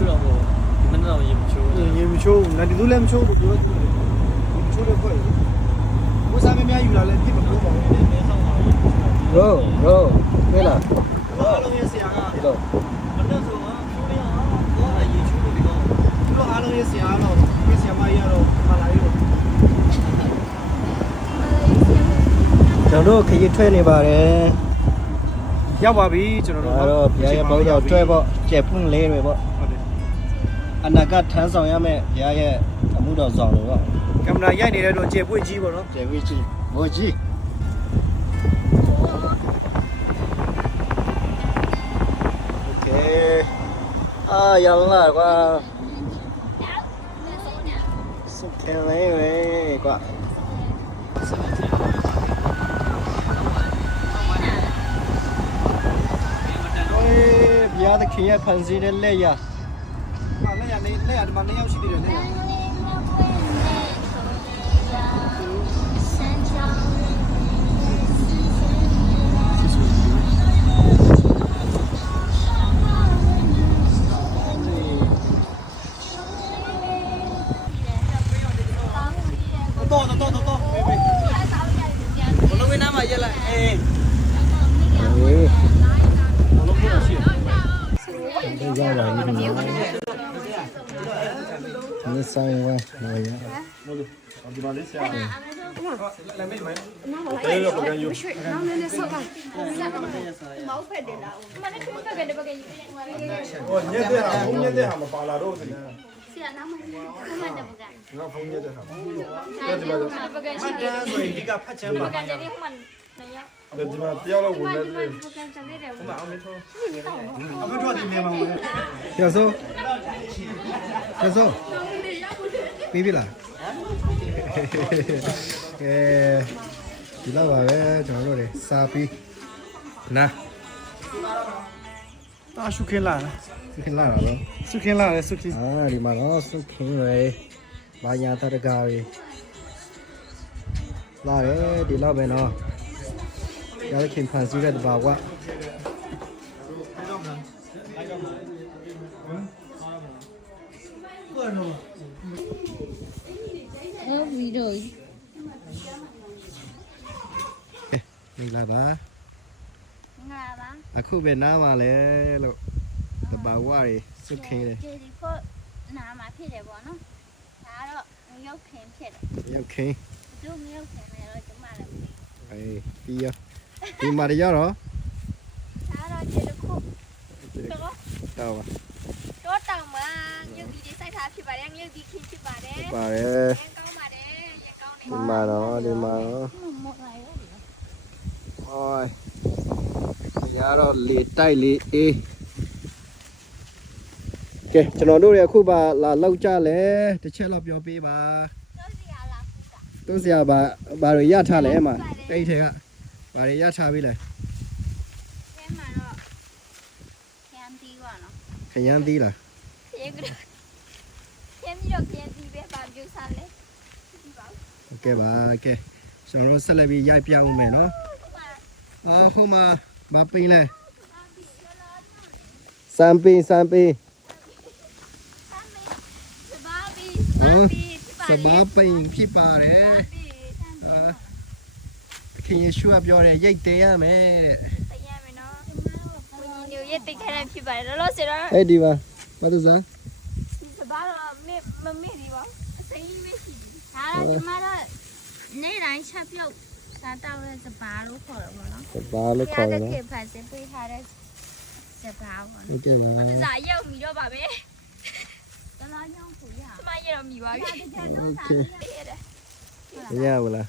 ချိုးတော့ပေါ့မနေ့တော့ရေမချိုးရေမချိုးဘူးဒီလိုလည်းမချိုးဘူးတို့မချိုးတဲ့ခွက်ဝစားမများယူလာလဲပြစ်မလို့ပါဘူးရောတွေ့လားအားလုံးရဲ့ဆရာက ဒီလို မနေ့ဆိုတော့ချိုးရအောင်တော့ရေချိုးလို့ပြီးတော့ သူတို့အားလုံးရဲ့ဆရာကတော့ပြဆရာမကြီးကတော့မလာရောကျွန်တော်တို့ခရီးထွက်နေပါတယ်ရောက်ပါပြီကျွန်တော်တို့ အဲ့တော့ဘုရားရဲ့ဘောက်တော်တွဲပေါ့ကျက်ပွင့်လေးတွေပေါ့ ဟုတ်တယ် အနာကထမ်းဆောင်ရမယ်ဘုရားရဲ့အမှုတော်ဆောင်တွေပေါ့ ကင်မရာရိုက်နေတဲ့တော့ကျေပွင့်ကြီးပေါ့နော် ကျက်ဝီကြီးဘောကြီးโอเคရလာကွာสุดแค่เลยกว่าโอ้ยဘုရားသခင်ရဲ့ဖန်ဆင်းတဲ့လက်ရလက်ရဒီမှာ2ယောက်ရှိသေးတယ်လက်ရတော့ဘလုံးဝင်းနားမှာရက်လိုက်အေးဘလုံးဝင်းရှိတယ်ရပါပြီนี่ဆိုင်ဝဲနေရဒီမှာလေးဆရာလက်မေးမယ်တေးရပကံယူနောက်နည်းနည်းဆောက်ပါမောက်ဖက်တယ်လားမနေ့ကပကံတယ်ပကံယူဟောညက်တဲ့ဟာဘုံညက်တဲ့ဟာမပါလာတော့ဘူးဆရာနောက်မှခုမှတပကံငါဖုန်းညက်တဲ့ဟာပကံရှိတယ်တန်းဆိုရင်ဒီကဖတ်ချမ်းပါပကံတယ်ဒီမှနေရဒီမှာတယောက်တော့ဝင်နေတယ် ပကံချန်တယ်ဟုတ်ပါအောင်လေးထောအခုတော့ဒီနေမှာဝင်ရဆိုပြီးပြီလားကဲဒီလောက်ပါပဲကျွန်တော်တို့တွေစာပြီးနာ တာရှုခင်းလာလား ခင်လာတော့ ရှုခင်းလာတယ်ရှုခင်းဒီမှာတော့စုခင်ရယ်ဘာညာတရကားရယ်လာတယ်ဒီလောက်ပဲနော်ရခင်ဖန်စီတဲ့ဘာကွာဗီဒီယိုနေလာပါငါပါအခုပဲနားပါလေလို့တဘာဝရယ်စုခင်တယ်ဒီဖို့နာမှာဖြစ်တယ်ပေါ့နော်ဒါတော့ရုပ်ခင်ဖြစ်တယ်ရုပ်ခင် တို့မရုပ်ခင်လည်းတော့ကျမလည်းမသိအေးပြီးရောဒီမှာရတော့ဒါတော့ဒီတစ်ခုတော့တော့ပါ တော့တောင်မှာရုပ်ဒီစိုက်ထားဖြစ်ပါတယ်ရုပ်ဒီခင်ဖြစ်ပါတယ်ပါတယ်ရန်ကောင်းပါတယ်ရန်ကောင်းတယ်ဒီမှာတော့မဟုတ်လားရောဟိုးရတော့လေတိုက်လေအေးကဲကျွန်တော်တို့ရအခုပါလာလောက်ကြလဲတစ်ချက်လောက်ပြောပေးပါတုံးစရာဘာတွေရထားလဲမှာတိတ်ထဲကဘာတွေရထားပြီလဲထဲမှာတော့ခရမ်းတီးပါနော်ခရမ်းသီးလားခရမ်းပြီးတော့ခရမ်းတီးပဲပါပြုစားလဲโอเคပါကဲကျွန်တော်တို့ဆက်လက်ပြီးရိုက်ပြအောင်မယ်နော်ဟိုမှာမပိန်လဲစံပိန်စဘာဘီစဘာပိန်ဖြစ်ပါတယ်ခင်ယေရှုပြောတယ်ရိတ်တယ်ရမယ်တဲ့တရားမယ်နော်ဘုန်းကြီးတို့ရဲ့တိတ်ခဲဖြစ်ပါတယ်လောလောဆယ်တော့အဲ့ဒီပါဘာသူစားစဘာတော့မမေ့ဒီပါအစိမ်းမရှိဘူးဒါတော့ကျမတို့နေ့တိုင်းချက်ပြုတ်စားတောက်တဲ့စဘာလို့ခေါ်တယ်ပေါ့နော်စဘာလို့ခေါ်တယ်နော်ခေဖတ်စပေးထားတဲ့စဘာပေါ့ဟုတ်ကဲ့ပါဇာရောက်ပြီတော့ပါပဲတလားရောက်ကိုရကျမရတော့မိပါပြီโอเคရပါလား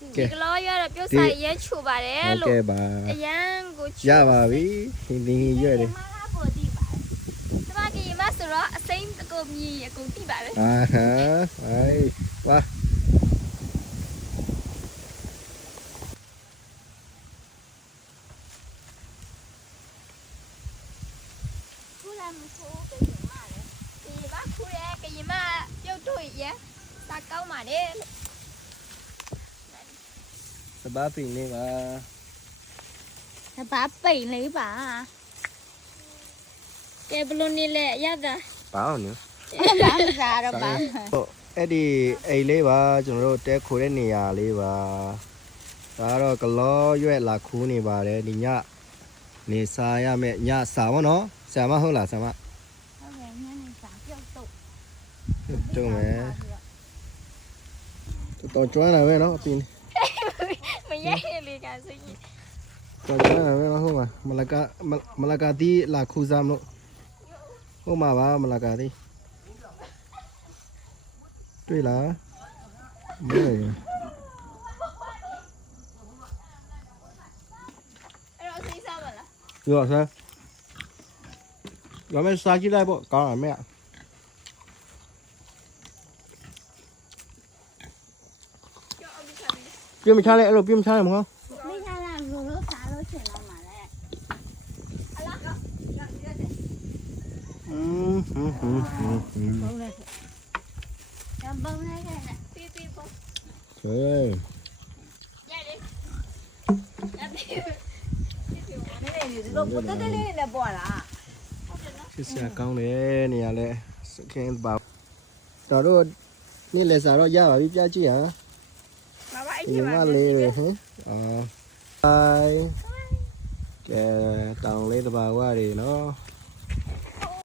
ဒီကလောရတော့ပြုတ်ဆိုင်ရဲချိုပါတယ်လို့ဟုတ်ကဲ့ပါအရန်ကိုရပါပြီဒီရွက်တယ်ကျမကီမဆိုတော့အစိမ်းအကုန်မြည်အကုန်တိပါတယ်ဟမ်ဟိုင်ဝါကောင်းပါတယ်စဘာပိန်လေးပါစဘာပိန်လေးပါကဲဘလို့နေလဲရတာ ဘာအောင်နော် ဒါမှစားတော့ပါ ဟုတ်အဲ့ဒီအိမ်လေးပါကျွန်တော်တို့တဲခိုတဲ့နေရာလေးပါဒါကတော့ကလောရွက်လာခူးနေပါတယ်ဒီညနေစားရမယ်ညစားပါနော်ဆရာမဟုတ်လားဆရာမ ဟုတ်ကဲ့ညနေစားပြုတ်တော့ တုံးမယ်တော်ကျွမ်းလာပဲနော်အပြင် မရိုက်ရလေကဆိုရင် တော်ကျွမ်းလာပဲနော်ဟုတ်မှာမလကတီလာခူးစားမလို့ဟုတ်မှာပါမလကတီတွေ့လားမင်း အဲ့တော့စိတ်စားပါလား ရောဆာရောမဲစားကြည့်လိုက်ပေါ့ကောင်းရမယ်ပြမချလဲအဲ့လိုပြမချလဲမဟုတ် မိသားလာလို့စားလို့ရှင်တော့မှာလေ ဟုတ်လေ ကျန်ပုံလိုက်ခဲ့တယ် ပြီးပြီးပေါ့ ဟေး ရိုက်လေရပြီ ဒီလိုပိုတက်တက်လေးနဲ့ပေါ်လာ စစ်စရာကောင်းတယ်နေရာလဲစကင်းပါတော်တို့နေ့လဲစားတော့ရပါပြီပြကြည့်ဟာ ဘာဘာအဲ့ ဒီ ဒီ မှာ မှာ လေးတွေဟင်အော်ဟိုင်ကဲတောင်လေးတဘာဝတွေနော်